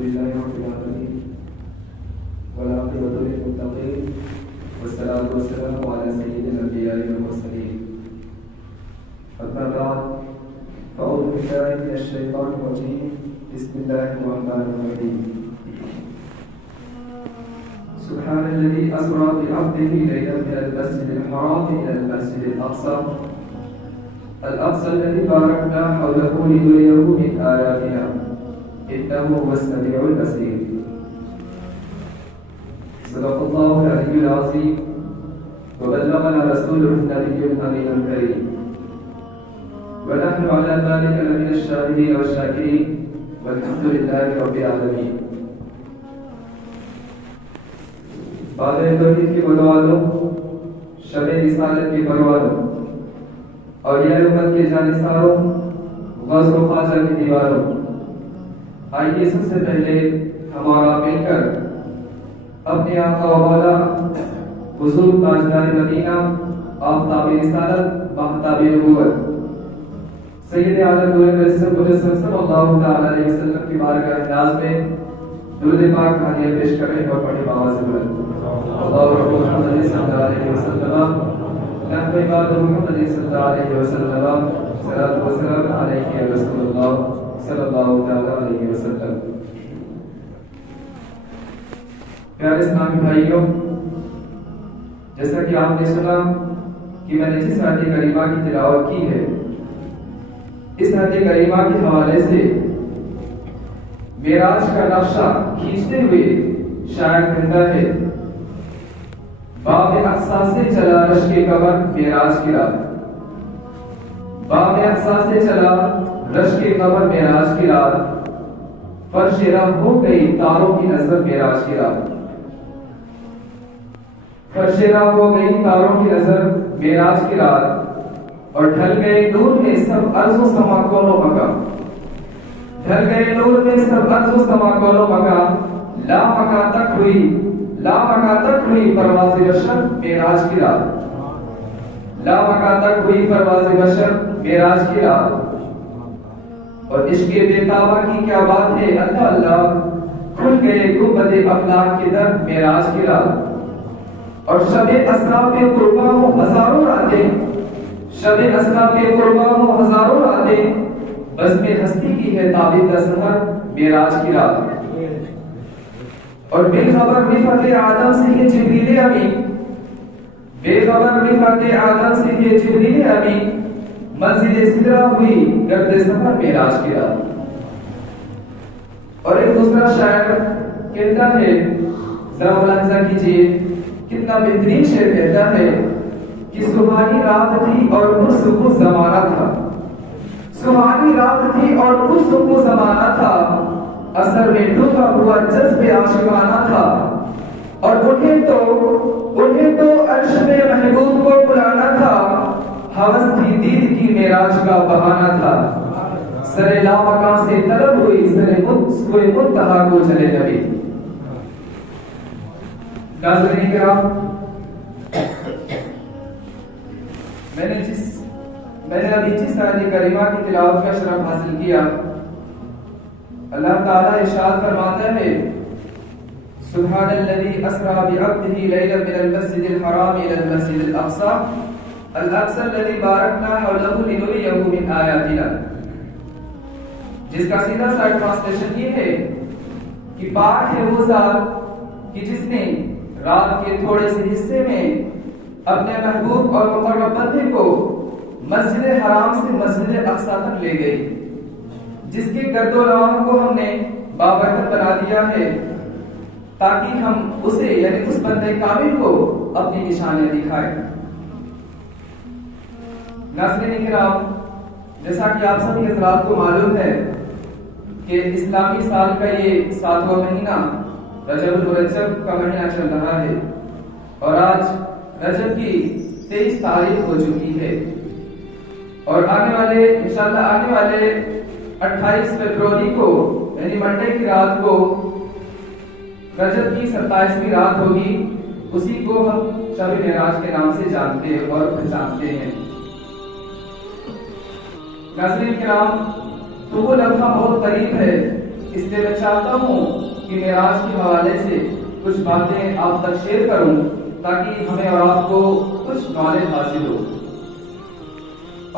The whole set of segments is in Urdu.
لله رب العالمين والعاقبة للمتقين والصلاة والسلام على سيد الأنبياء والمرسلين. أما بعد فأعوذ بالله من الشيطان الرجيم. بسم الله الرحمن الرحيم. سبحان الذي أسرى بعبده ليلا من المسجد الحرام إلى المسجد الأقصى الذي باركنا حوله لنريه من آياتنا إنه هو السميع البصير. صدق الله العلي العظيم وبلغنا رسوله النبي الأمين الكريم ونحن على ذلك لمن الشاهدين والشاكرين والحمد لله رب العالمين. بادر توحید کے بلوالوں، شب رسالت کے پروانوں، اولیاء امت کے جانثاروں، غوث و خواجہ کی دیواروں، آئیے سب سے پہلے ہمارا مل کر اپنے آقا و مولا حضور تاجدار مدینہ آفتاب رسالت مہتاب نبوت سید عالم نور مجسم صلی اللہ تعالی علیہ وسلم کی بارگاہ ناز میں درود پاک ہدیہ پیش کریں اور پڑھیں بآواز بلند. اللهم رب محمد صلی اللہ علیہ وسلم نحن عباد محمد صلی اللہ علیہ وسلم صلاۃ و سلام علیک یا رسول اللہ صلی اللہ تعالی علیہ وسلم. پیارے اسلامی بھائیوں، جیسا کہ آپ نے سنا کہ میں نے جس آیت کریمہ کی تلاوت کی ہے، اس آیت کریمہ کے حوالے سے معراج کا نقشہ کھینچتے ہوئے شاعر کہتا ہے: باب اقصی سے چلا رشک قمر معراج کی رات. باب اقصی سے چلا رشک قمر معراج کی رات، فرش راہ ہو گئی تاروں کی نظر معراج کی رات. فرش راہ ہو گئی تاروں کی نظر معراج کی رات، اور ڈھل گئے نور میں سب ارض و سما کون و مکان. ڈھل گئے نور میں سب ارض و سما کون و مکان. لا مکان تک ہوئی پرواز بشر معراج کی رات. لا مکان تک ہوئی پرواز بشر معراج کی رات. اور عشق بے تابہ کی کیا بات ہے اللہ اللہ، کھل گئے گنبد افلاک کے در معراج کی رات. اور شب اسرا پہ قرباں ہو ہزاروں راتیں، شب اسرا پہ قرباں ہو ہزاروں راتیں، بزم ہستی کی ہے تابع سحر معراج کی رات. اور بے خبر رفعت آدم سے یہ جبریل امین، بے خبر رفعت آدم سے یہ جبریل امین، منزل سدرہ ہوئی گرد سفر معراج کی رات. اور ایک دوسرا شاعر کہتا ہے، ذرا ملاحظہ کیجیے کتنا بہترین شعر کہتا ہے کہ سبحانی رات تھی اور پرسکون زمانہ تھا. سبحانی رات تھی اور پرسکون زمانہ تھا، اثر میں ڈوبا ہوا جذب عاشقانہ تھا. اور انہیں تو عرش میں محبوب کو بلانا تھا، ہوس تھی دید کی معراج کا بہانہ تھا. سر لامکاں سے طلب ہوئی سر منتہا کو چلے نبی. ناظرین کرام، میں نے ابھی جس آیت کریمہ کی تلاوت کا شرف حاصل کیا، اللہ تعالیٰ ارشاد فرماتا ہے: سبحان الذی اسری بعبدہ لیلا من المسجد الحرام الی المسجد الاقصی الذی بارکنا حولہ لنریہ من آیاتنا. جس کا سیدھا سا ٹرانسلیشن یہ ہے کہ پاک ہے وہ ذات کہ جس نے رات کے تھوڑے سے حصے میں اپنے محبوب اور مقرب بندے کو مسجد حرام سے مسجد اقصی تک لے گئی، جس کے گرد و نواح کو ہم نے بابرکت بنا دیا ہے تاکہ ہم اسے یعنی اس بندے کامل کو اپنی نشانیاں دکھائیں. ناظرین کرام، جیسا کہ آپ سبھی حضرات کو معلوم ہے کہ اسلامی سال کا یہ 7واں مہینہ رجب المرجب کا مہینہ چل رہا ہے، اور آج رجب کی 23 تاریخ ہو چکی ہے. اور آنے والے 28 فروری کو یعنی منڈے کی رات کو رجب کی 27ویں رات ہوگی. اسی کو ہم شب معراج کے نام سے جانتے اور پہچانتے ہیں. ناظرین کرام، تو وہ لمحہ بہت قریب ہے اس لیے میں چاہتا ہوں کہ معراج کے حوالے سے کچھ باتیں آپ تک شیئر کروں تاکہ ہمیں اور آپ کو کچھ نالج حاصل ہو،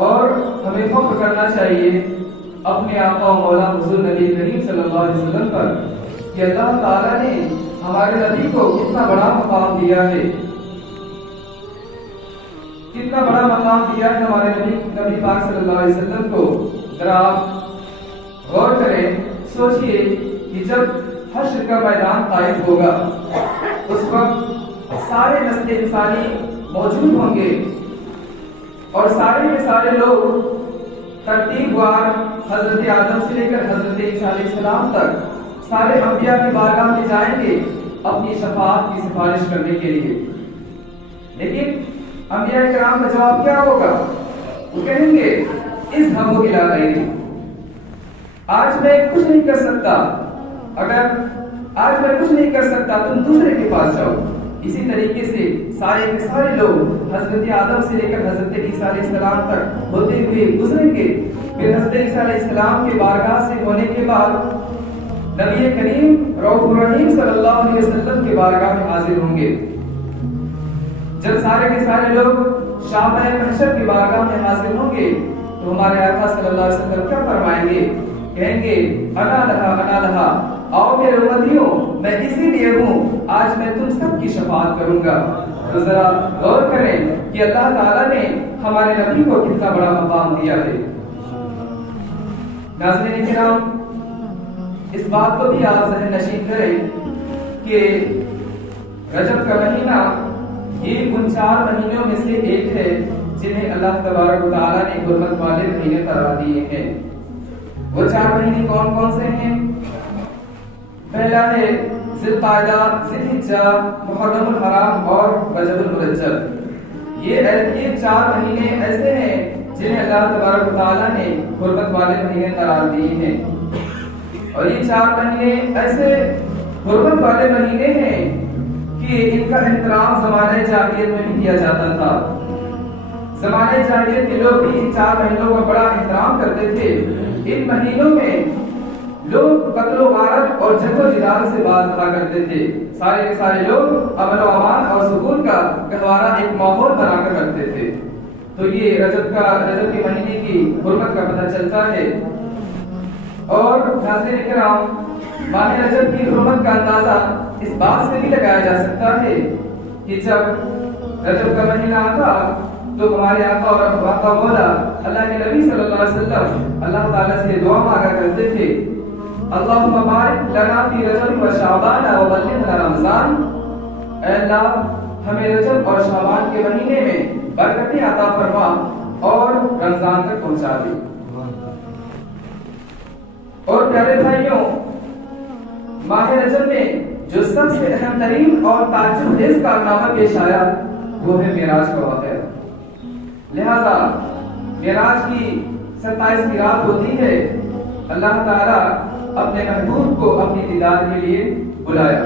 اور ہمیں فخر کرنا چاہیے اپنے آقا و مولا حضور نبی کریم صلی اللہ علیہ وسلم پر کہ اللہ تعالیٰ نے ہمارے نبی کو کتنا بڑا مقام دیا ہے، کتنا بڑا مقام دیا ہے ہمارے نبی پاک صلی اللہ علیہ وسلم کو۔ ذرا آپ غور کریں، سوچئے کہ جب حشر کا میدان قائم ہوگا اس وقت سارے نسل انسانی موجود ہوں گے اور سارے کے سارے لوگ ترتیب وار حضرت آدم سے لے کر حضرت عیسیٰ علیہ السلام تک سارے انبیاء کی بارگاہ میں جائیں گے اپنی شفاعت کی سفارش کرنے کے لیے، لیکن انبیاء کرام کا جواب کیا ہوگا؟ وہ کہیں گے اذهبوا الى غیری، آج میں کچھ نہیں کر سکتا، اگر آج میں کچھ نہیں کر سکتا تم دوسرے کے پاس جاؤ۔ اسی طریقے سے سارے کے سارے لوگ حضرت آدم سے لے کر حضرت عیسیٰ علیہ السلام تک ہوتے ہوئے گزریں گے، پھر حضرت عیسیٰ علیہ السلام کے بارگاہ سے ہونے کے بعد نبی کریم رؤوف الرحیم صلی اللہ علیہ وسلم کے بارگاہ میں حاضر ہوں گے۔ جب سارے کے سارے لوگ شعبہ محشر کی بارگاہ میں حاضر ہوں گے تو ہمارے آقا صلی اللہ علیہ وسلم کیا فرمائیں گے؟ کہیں گے انا لہا، آؤ میرے امتیوں، میں اسی لیے ہوں، آج میں تم سب کی شفاعت کروں گا۔ تو ذرا غور کریں کہ اللہ تعالیٰ نے ہمارے نبی کو کتنا بڑا مقام دیا ہے۔ ناظرین کرام، اس بات کو بھی آپ ذہن نشین کریں کہ رجب کا مہینہ یہ ان 4 مہینوں میں سے ایک ہے جنہیں اللہ تبارک و تعالیٰ نے حرمت والے مہینے قرار دیے ہیں۔ وہ 4 مہینے کون کون سے ہیں؟ پہلا ہے ذی القعدہ، ذی الحجہ، محرم الحرام اور رجب المرجب۔ یہ 4 مہینے ایسے ہیں جنہیں اللہ تبارک و تعالیٰ نے حرمت والے مہینے قرار دیے ہیں، اور یہ 4 مہینے ایسے حرمت والے مہینے ہیں کہ ان کا احترام زمانہ جاہلیت میں بھی کیا جاتا تھا۔ زمانہ جاہلیت کے لوگ بھی ان 4 مہینوں کا بڑا احترام کرتے تھے۔ ان مہینوں میں لوگ قتل و غارت اور جنگ و جدال سے باز رہا کرتے تھے، سارے کے سارے لوگ امن و امان اور سکون کا گہوارہ ایک ماحول بنا کر رکھتے تھے۔ تو یہ رجب کے مہینے کی حرمت کا پتہ چلتا ہے۔ اور ناظرین کرام، ماہ رجب کی حرمت کا اندازہ اس بات سے بھی لگایا جا سکتا ہے کہ جب رجب کا مہینہ آتا تو ہمارے آقا اور آقا مولا اللہ کے نبی صلی اللہ علیہ وسلم اللہ تعالیٰ سے دعا مانگا کرتے تھے، اللہم بارک لنا فی رجب و شعبان و بلغنا رمضان، اے اللہ ہمیں رجب اور شعبان کے مہینے میں برکتیں عطا فرما اور رمضان تک پہنچا دے۔ اور پیارے بھائیوں، ماہ رجب میں جو سب سے اہم ترین اور تعجب خیز کارنامہ پیش آیا وہ ہے معراج کا واقعہ۔ لہذا معراج کی 27ویں رات ہوتی ہے، اللہ تعالیٰ اپنے محبوب کو اپنی دیدار کے لیے بلایا۔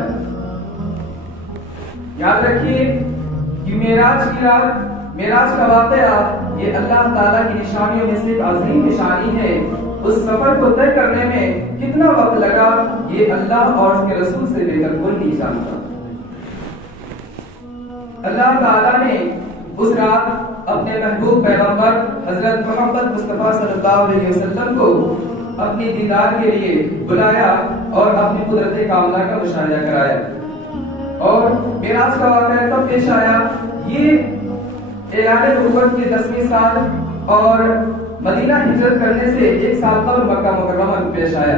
یاد رکھیے کہ معراج کی رات، معراج کا واقعہ یہ اللہ تعالیٰ کی نشانیوں میں سے ایک عظیم نشانی ہے۔ اس سفر کو طے کرنے میں کتنا وقت لگا یہ اللہ اور اس کے رسول سے بے کر کوئی نہیں جانتا۔ اللہ تعالیٰ نے اس رات اپنے محبوب پیغمبر حضرت محمد مصطفیٰ صلی اللہ علیہ وسلم کو اپنی دیدار کے لیے بلایا اور اپنی قدرت کاملہ کا مشاہدہ کرایا۔ اور معراج کا واقعہ کب پیش آیا؟ یہ اعلان نبوت کے 10ویں سال اور مدینہ ہجرت کرنے سے 1 سال قبل مکہ مکرمہ میں پیش آیا۔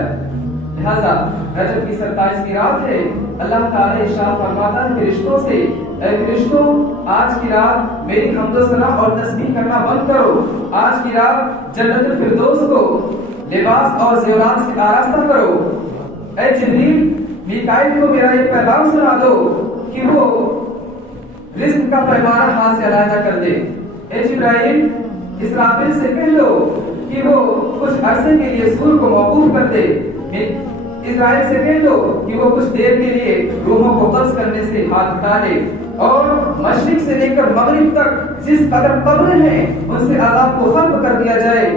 لہذا رجب کی 27ویں رات ہے، اللہ تعالیٰ ارشاد فرماتا ہے فرشتوں سے، اے فرشتوں آج کی رات میری حمد و ثنا اور تسبیح کرنا بند کرو، آج کی رات جنت الفردوس کو لباس اور زیورات سے آراستہ کرو۔ اے جبریل، میکائیل کو میرا ایک پیغام سنا دو کہ وہ رزق کا پیمانہ ہاتھ سے علیحدہ کر دے۔ اے جبرائیل، اسرافیل سے کہہ دو کہ وہ کچھ عرصے کے لیے سور کو موقوف کر دے۔ اسرائیل سے کہہ دو کہ وہ کچھ دیر کے لیے روحوں کو قبض کرنے سے ہاتھ اٹھا لے، اور مشرق سے لے کر مغرب تک جس قدر قبریں ہیں ان سے عذاب کو ختم کر دیا جائے۔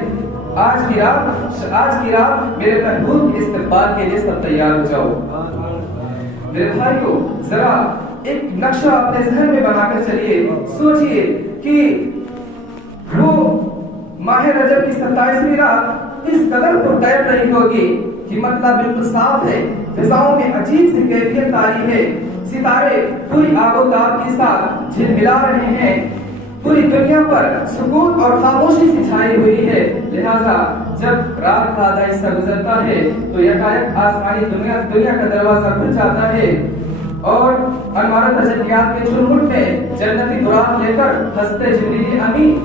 آج کی رات میرے محبوب کے استقبال کے لیے سب تیار ہو جاؤ۔ میرے بھائیو، ذرا ایک نقشہ اپنے ذہن میں بنا کر چلیے، سوچئے کہ وہ ماہ رجب کی 27ویں رات اس قدر پرطیب رہی ہوگی کہ مطلب بالکل صاف ہے، فضاؤں میں عجیب سی کیفیت تاری ہے، ستارے پوری آب و تاب کے ساتھ جھلملا رہے ہیں، پوری دنیا پر سکون اور خاموشی سے چھائی ہوئی ہے۔ لہذا جب رات کا آدھا حصہ گزرتا ہے تو یکایک آسمانی دنیا کا دروازہ کھل جاتا ہے اور انوار تجلیات کے چرمٹ میں جنتی براق لے کر حضرت جبریل امین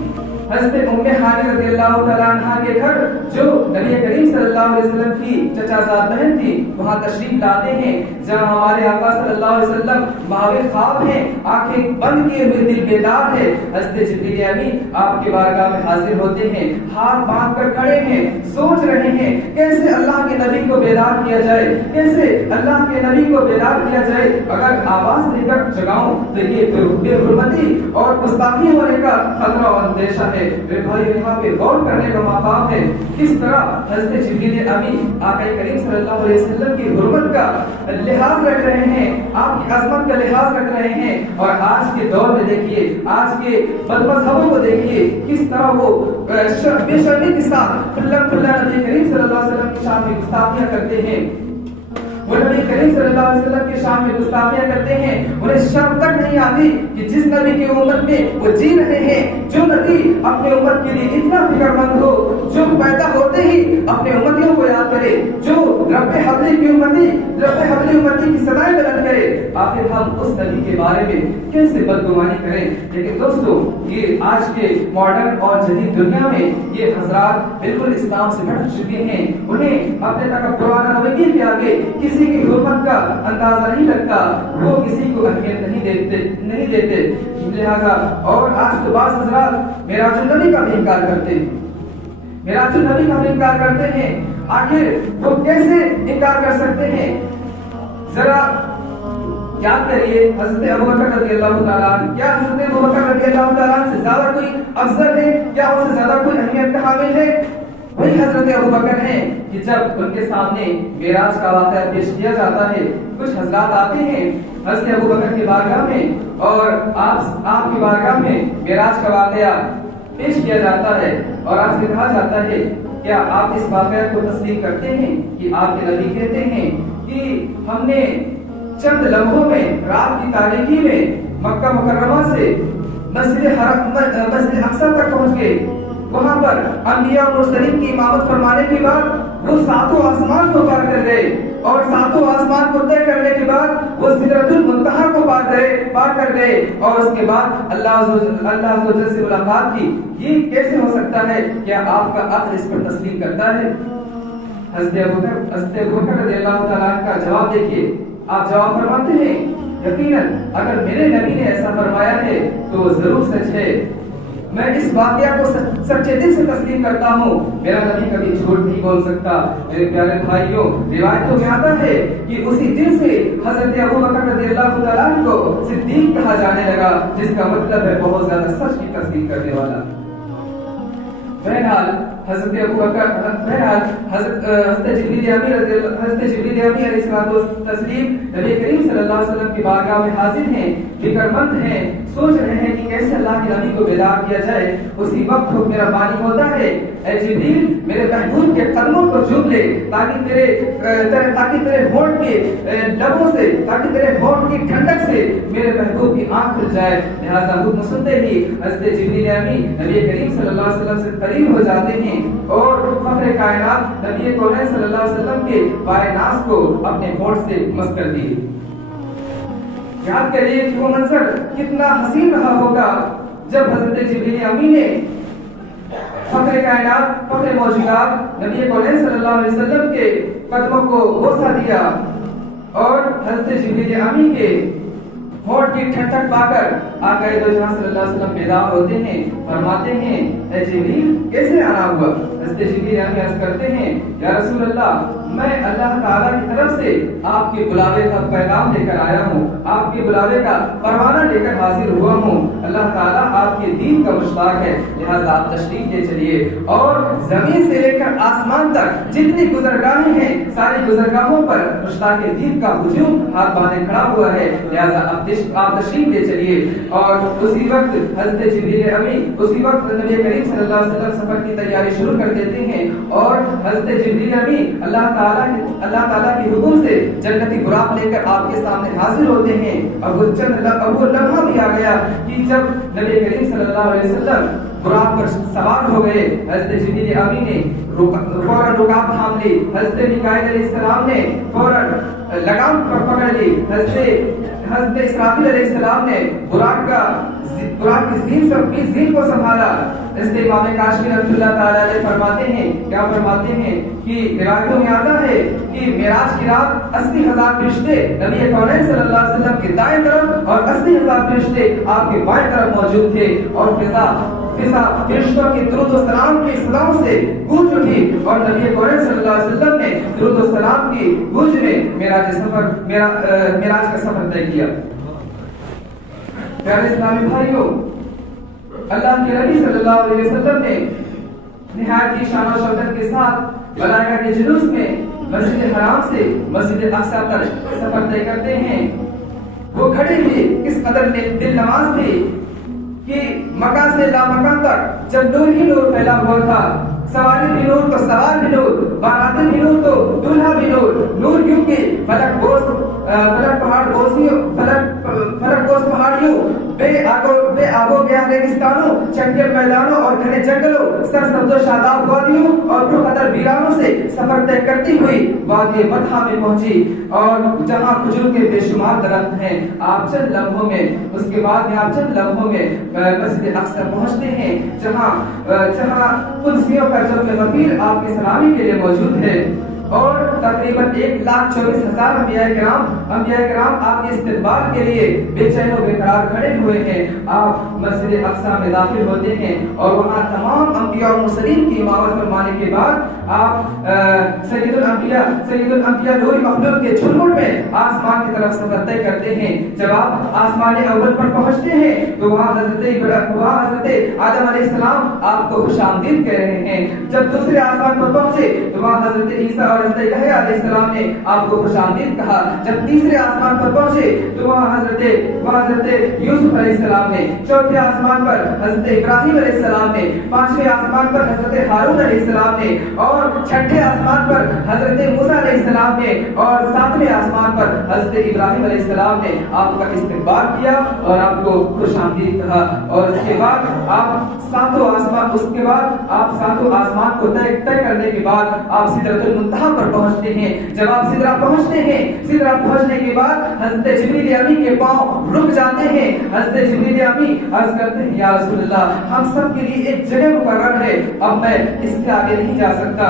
حضرت ام ہانی رضی اللہ تعالیٰ عنہ کے گھر جو نبی کریم صلی اللہ علیہ وسلم کی چچا زاد بہن تھی وہاں تشریف لاتے ہیں، جہاں ہمارے آقا صلی اللہ علیہ وسلم ماہر خواب ہیں، آنکھیں بند کیے ہوئے دل بیدار ہے۔ حضرت جبریل امین آپ کے بارگاہ میں حاضر ہوتے ہیں، ہاتھ باندھ کر کھڑے ہیں، سوچ رہے ہیں کیسے اللہ کے نبی کو بیدار کیا جائے، کیسے اللہ کے نبی کو بیدار کیا جائے۔ اگر آواز دے کر جگاؤں تو یہ بے حرمتی اور گستاخی ہونے کا خطرہ اور اندیشہ ہے۔ میرے بھائی، یہاں پہ غور کرنے کا مقام ہے کس طرح حضرت جبریل امین آقا کریم صلی اللہ علیہ وسلم کی حرمت کا لحاظ رکھ رہے ہیں، آپ کی عظمت کا لحاظ رکھ رہے ہیں۔ اور آج کے دور میں دیکھیے، آج کے بد مذہبوں کو دیکھیے کس طرح وہ بے شرمی کے ساتھ کھلا نبی کریم صلی اللہ علیہ وسلم کی شان میں گستاخیاں کرتے ہیں۔ وہ نبی کریم صلی اللہ علیہ وسلم کی شان میں گستاخیاں کرتے ہیں، انہیں شرم تک نہیں آتی کہ جس نبی کی امت میں وہ جی رہے ہیں، جو نبی اپنے امت کے لیے اتنا فکر مند ہو، جو پیدا ہوتے ہی اپنے امتیوں کو یاد کرے، جو رب حبلی امتی کی صدائیں بلند کرے، آخر ہم اس نبی کے بارے میں کیسے بدگمانی کریں؟ لیکن دوستو، یہ آج کے ماڈرن اور جدید دنیا میں یہ حضرات بالکل اسلام سے ہٹ چکے ہیں، انہیں اپنے تکبرانہ رویے کے آگے کسی کی حرمت کا اندازہ نہیں لگتا، وہ کسی کو اہمیت نہیں دیتے۔ لہذا اور آج تو بعض حضرات معراج النبی کا بھی انکار کرتے ہیں، آخر وہ کیسے انکار کر سکتے ہیں؟ ذرا یاد کریے، حضرت ابوبکر رضی اللہ تعالیٰ عنہ، کیا حضرت ابوبکر رضی اللہ تعالیٰ عنہ سے زیادہ کوئی افضل ہے؟ کیا اس سے زیادہ کوئی اہمیت کا حامل ہے؟ وہی حضرت ابوبکر ہیں کہ جب ان کے سامنے معراج کا واقعہ پیش کیا جاتا ہے، کچھ حضرات آتے ہیں حضرت ابوبکر کی بارگاہ میں اور آپ کی بارگاہ میں معراج کا واقعہ پیش کیا جاتا ہے اور آپ سے کہا جاتا ہے کیا آپ اس واقعہ کو تسلیم کرتے ہیں کہ آپ کے نبی کہتے ہیں کہ ہم نے چند لمحوں میں رات کی تاریکی میں مکہ مکرمہ سے مسجد اقصی تک پہنچ گئے، وہاں پر انبیاء اور مرسلین کی امامت فرمانے کے بعد وہ ساتوں آسمان کو پار کر گئے اور ساتوں آسمان کو طے کرنے کے بعد وہ سدرۃ المنتہا کو پار کر گئے اور اس کے بعد اللہ عز و جل سے ملاقات کی۔ یہ کیسے ہو سکتا ہے؟ کیا آپ کا عقل اس پر تسلیم کرتا ہے؟ حضرت ابوبکر رضی اللہ تعالیٰ عنہ کا جواب دیکھیے، آپ جواب فرماتے ہیں یقیناً اگر میرے نبی نے ایسا فرمایا ہے تو وہ ضرور سچ ہے، میں اس واقعہ کو سچے دل سے تسلیم کرتا ہوں، میرا نبی کبھی جھوٹ نہیں بول سکتا۔ میرے پیارے بھائیوں، روایتوں میں آتا ہے کہ اسی دن سے حضرت ابوبکر رضی اللہ تعالیٰ عنہ کو صدیق کہا جانے لگا، جس کا مطلب ہے بہت زیادہ سچ کی تصدیق کرنے والا۔ بہرحال حضرت جبریل امین علیہ الصلوۃ والتسلیم نبی کریم صلی اللہ علیہ وسلم کی بارگاہ میں حاضر ہیں، فکر مند ہیں، سوچ رہے ہیں کہ کیسے اللہ کے نبی کو بیدار کیا جائے۔ اسی وقت حکم ربانی ہوتا ہے، اے جبریل میرے محبوب کے قدموں کو چوم لے تاکہ تیرے ہونٹ کے لبوں سے، تاکہ تیرے ہونٹ کی ٹھنڈک سے میرے محبوب کی آنکھ کھل جائے۔ لہذا حکم سنتے ہی حضرت جبریل امین نبی کریم صلی اللہ علیہ وسلم سے قریب ہو جاتے ہیں اور فخر کائنات نبی کونین صلی اللہ علیہ وسلم کے بائے ناز کو اپنے ہونٹ سے مس کر دیے۔ یاد کریے کہ وہ منظر کتنا حسین رہا ہوگا جب حضرت جبریل امین نے فخر کائنات، فخر موجودات نبی کونین صلی اللہ علیہ وسلم کے قدموں کو بوسہ دیا اور حضرت جبریل امین کے ہونٹ کی ٹھنڈک پا کر آقا دو جہاں صلی اللہ علیہ وسلم بیدار ہوتے ہیں، فرماتے ہیں اے جبریل کیسے آنا ہوا؟ حضرت جبریل امین عرض کرتے ہیں یا رسول اللہ میں اللہ تعالیٰ کی طرف سے آپ کے بلاوے کا پیغام لے کر آیا ہوں، آپ کے بلاوے کا پروانہ لے کر حاضر ہوا ہوں۔ اللہ تعالیٰ آپ کے دین کا مشتاق ہے، لہٰذا آپ تشریف لے چلیے اور زمین سے لے کر آسمان تک جتنی گزرگاہیں ہیں ساری گزرگاہوں پر مشتاق دین کا ہجوم ہاتھ باندھے کھڑا ہوا ہے، لہٰذا آپ تشریف لے چلیے۔ اور اسی وقت حضرت جبریل امین اسی وقت نبی کریم صلی اللہ علیہ وسلم سفر کی تیاری شروع کر دیتے ہیں اور حضرت جبریل امین اللہ تعالیٰ کے حکم سے جنتی براق لے کر آپ کے سامنے حاضر ہوتے ہیں۔ اب وہ لمحہ بھی آ گیا کہ جب نبی کریم صلی اللہ علیہ وسلم براق پر سوار ہو گئے، حضرت جبریل امین نے فوراً رکاب تھام لی، حضرت میکائیل علیہ السلام نے فوراً لگام پکڑ لی، حضرت اسرافیل علیہ السلام نے براق کی زین کو سنبھالا۔ اس لیے امام کاشمی رحمۃ اللہ تعالیٰ علیہ فرماتے ہیں، کیا فرماتے ہیں کہ روایتوں میں آتا ہے کہ معراج کی رات 80,000 فرشتے نبی کونین صلی اللہ علیہ وسلم کے دائیں طرف اور 80,000 فرشتے آپ کے بائیں طرف موجود تھے، اور فضا فرشتوں کے درود و سلام کی صداؤں سے گونج اٹھی اور نبی کونین صلی اللہ علیہ وسلم نے درود و سلام کی گونج میں معراج کا سفر طے کیا۔ پیارے اسلامی بھائیوں، اللہ کے نبی صلی اللہ علیہ وسلم نے نہایت ہی شان و شوکت کے ساتھ ملائکہ کے جلوس میں مسجد حرام سے مسجد اقصی تک سفر طے کرتے ہیں۔ وہ کھڑے ہوئے کس قدر دل نواز تھے کہ مکہ سے لامکہ تک جب نور ہی نور پھیلا ہوا تھا، سواری بھی نور تو سوار بھی نور، باراتیں بھی نور تو دولہا بھی نور کیونکہ فلک گوست پہاڑیوں، بے آبو گیا ریگستانوں، چنگل میدانوں اور گھنے جنگلوں، سرسبز و شاداب وادیوں اور پرخطر ویرانوں سے سفر طے کرتی ہوئی وادی بطحا میں پہنچی، اور جہاں کھجور کے بے شمار درخت ہیں۔ آپ چند لمحوں میں مسجد اقصی پہنچتے ہیں، جہاں کرسیوں کا جب وکیل آپ کی سلامی کے لیے موجود ہے، اور تقریباً 1,24,000 انبیاء کرام آپ کے استقبال کے لیے بے چین و بے قرار کھڑے ہوئے ہیں۔ آپ مسجد اقصی میں داخل ہوتے ہیں اور وہاں تمام انبیاء اور مرسلین کی امامت فرمانے کے بعد آپ سید الانبیاء نوری مخلوق کے جھلمٹ میں آسمان کی طرف سفر طے کرتے ہیں۔ جب آپ آسمان اول پر پہنچتے ہیں تو وہاں حضرت آدم علیہ السلام آپ کو خوش آمدید کہہ رہے ہیں۔ جب دوسرے آسمان پر پہنچے تو وہاں حضرت عیسیٰ اور حضرت یحییٰ علیہ السلام نے آپ کو خوش آمدید کہا۔ جب تیسرے آسمان پر پہنچے تو وہاں حضرت یوسف علیہ السلام نے، چوتھے آسمان پر حضرت ابراہیم علیہ السلام نے، پانچویں آسمان پر حضرت ہارون علیہ السلام نے، اور چھٹے آسمان پر حضرت موسیٰ علیہ السلام نے، اور ساتویں آسمان پر حضرت ابراہیم علیہ السلام نے آپ کا استقبال کیا اور آپ کو خوش آمدید کہا۔ اور اس کے بعد آپ ساتوں آسمان کو طے کرنے کے بعد آپ سدرۃ المنتہا پر پہنچتے ہیں۔ جب آپ سدرہ پہنچتے ہیں، سدرہ پہنچنے کے بعد حضرت جبریل امین کے پاؤں رک جاتے ہیں۔ حضرت جبریل امین عرض کرتے ہیں، یا رسول اللہ، ہم سب کے لیے ایک جگہ مقرر ہے، اب میں اس سے آگے نہیں جا سکتا،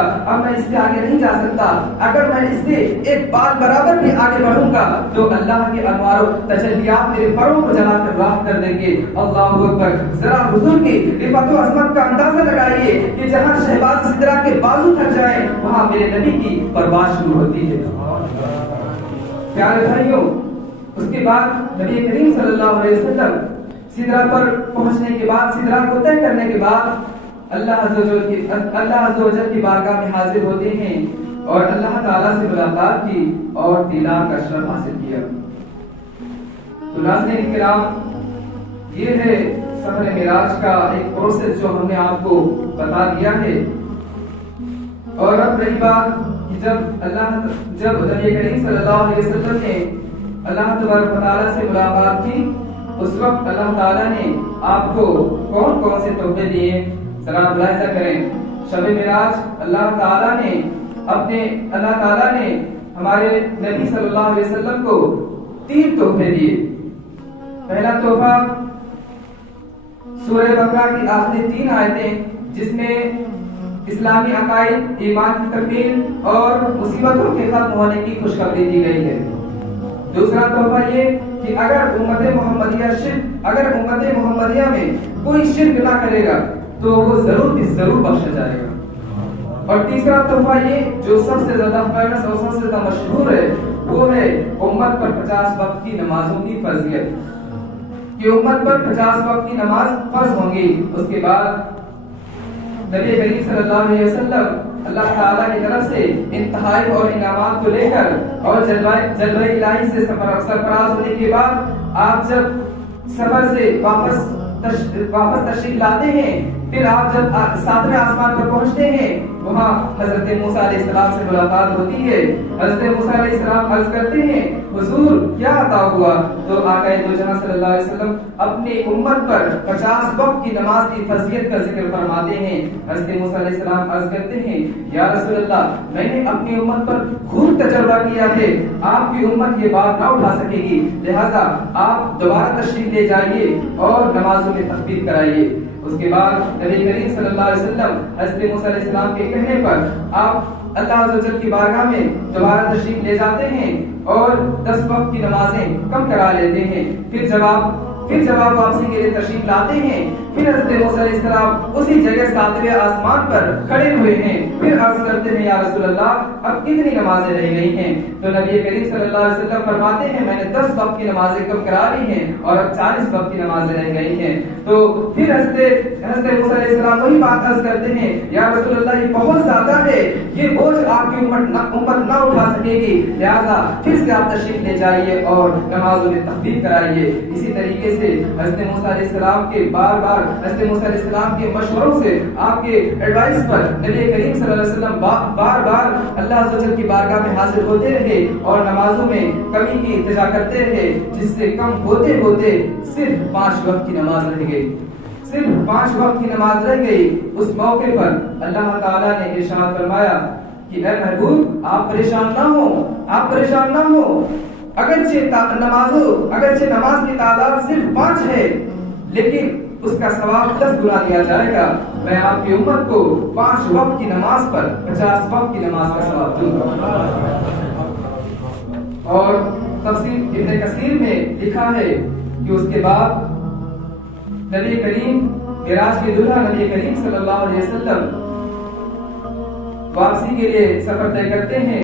اگر میں اس سے ایک بال برابر بھی آگے بڑھوں گا تو اللہ کے انوار و تجلیات میرے پروں کو جلا کر راہ کر دیں گے۔ اللہ اکبر! ذرا حضور کی رفعت و عظمت کا اندازہ لگائیے کہ جہاں شہباز سدرہ کے بازو تھک جائیں وہاں میرے نبی کی پرواز شروع ہوتی ہے۔ پیارے بھائیوں، اس کے بعد نبی کریم صلی اللہ علیہ وسلم سدرہ پر پہنچنے کے بعد، سدرہ کو طے کرنے کے بعد اللہ عز و جل کی بارگاہ میں حاضر ہوتے ہیں اور اللہ تعالیٰ سے ملاقات کی اور دیدار کا شرف حاصل کیا۔ تو ناظرین کرام، یہ ہے سفر معراج کا ایک پروسیس جو ہم نے آپ کو بتا دیا ہے۔ اور اب رہی بات کہ جب نبی کریم صلی اللہ علیہ وسلم نے اللہ تبارک و تعالیٰ سے ملاقات کی، اس وقت اللہ تعالیٰ نے آپ کو کون کون سے تحفے دیے، ذرا ملاحظہ کریں۔ شب معراج اللہ تعالیٰ نے ہمارے نبی صلی اللہ علیہ وسلم کو 3 تحفے دیے۔ پہلا تحفہ سورہ بقرہ کی آخری 3 آیتیں، جس میں اسلامی عقائد، ایمان کی تکمیل اور مصیبتوں کے ختم ہونے کی خوشخبری دی گئی ہے۔ دوسرا تحفہ یہ کہ اگر امت محمدیہ میں کوئی شرک نہ کرے گا تو وہ ضرور بخشا جائے گا۔ اور تیسرا تحفہ یہ جو سب سے زیادہ فیمس اور سب سے زیادہ مشہور ہے وہ ہے امت پر 50 وقت کی نمازوں کی فرضیت کہ امت پر 50 وقت کی نماز فرض ہوں گی۔ اس کے بعد نبی کریم صلی اللہ علیہ وسلم اللہ تعالیٰ کی طرف سے انتہائی اور انعامات کو لے کر اور جلوہ الہی سے سرفراز ہونے کے بعد آپ جب سفر سے واپس تشریف لاتے ہیں، پھر آپ جب 7ویں آسمان پر پہنچتے ہیں، وہاں حضرت موسیٰ علیہ السلام سے ملاقات ہوتی ہے۔ حضرت موسیٰ علیہ السلام عرض کرتے ہیں حضور کیا عطا ہوا؟ تو آقا دو جہاں صلی اللہ علیہ وسلم اپنی امت پر 50 وقت کی نماز کی فضیلت کا ذکر فرماتے ہیں۔ حضرت موسیٰ علیہ السلام عرض کرتے ہیں یا رسول اللہ، میں نے اپنی امت پر خوب تجربہ کیا ہے، آپ کی امت یہ بات نہ اٹھا سکے گی، لہذا آپ دوبارہ تشریف لے جائیے اور نمازوں میں تخفیف کرائیے۔ اس کے بعد نبی کریم صلی اللہ علیہ وسلم حضرت موسیٰ علیہ السلام کے کہنے پر آپ اللہ عز و جل کی بارگاہ میں دوبارہ تشریف لے جاتے ہیں اور 10 وقت کی نمازیں کم کرا لیتے ہیں۔ پھر جب آپ واپسی کے لیے تشریف لاتے ہیں، پھر حضرت موسیٰ علیہ السلام اسی جگہ 7ویں آسمان پر کھڑے ہوئے ہیں، پھر عرض کرتے ہیں یا رسول اللہ اب کتنی نمازیں رہ گئی ہیں؟ تو نبی کریم صلی اللہ علیہ وسلم فرماتے ہیں میں نے 10 وقت کی نمازیں کم کرا لی ہیں اور اب 40 وقت کی نمازیں رہ گئی ہیں۔ تو پھر حضرت موسیٰ علیہ السلام وہی بات عرض کرتے ہیں یا رسول اللہ یہ بہت زیادہ ہے، یہ بوجھ آپ کی امت نہ اٹھا سکے گی، لہذا پھر سے آپ تشریف لے جائیے اور نمازوں میں تخفیف کرائیے۔ اسی طریقے سے حضرت موسیٰ علیہ السلام کے حضرت موسیٰ علیہ السلام کے مشوروں سے آپ کے ایڈوائس پر نبی کریم صلی اللہ علیہ وسلم بار بار اللہ عز و جل کی بارگاہ میں حاضر ہوتے رہے اور نمازوں میں کمی کی التجا کرتے رہے، جس سے کم ہوتے ہوتے صرف 5 وقت کی نماز رہ گئی، صرف 5 وقت کی نماز رہ گئی۔ اس موقع پر اللہ تعالیٰ نے ارشاد فرمایا کہ اے محبوب آپ پریشان نہ ہو، اگرچہ نماز کی تعداد صرف 5 ہے لیکن اس کا ثواب 10 گنا دیا جائے گا۔ میں آپ کی امت کو 5 وقت کی نماز پر 50 وقت کی نماز کا ثواب دوں گا۔ اور تفسیر ابن کثیر میں لکھا ہے کہ اس کے بعد نبی کریم معراج کے دلہا نبی کریم صلی اللہ علیہ وسلم واپسی کے لیے سفر طے کرتے ہیں۔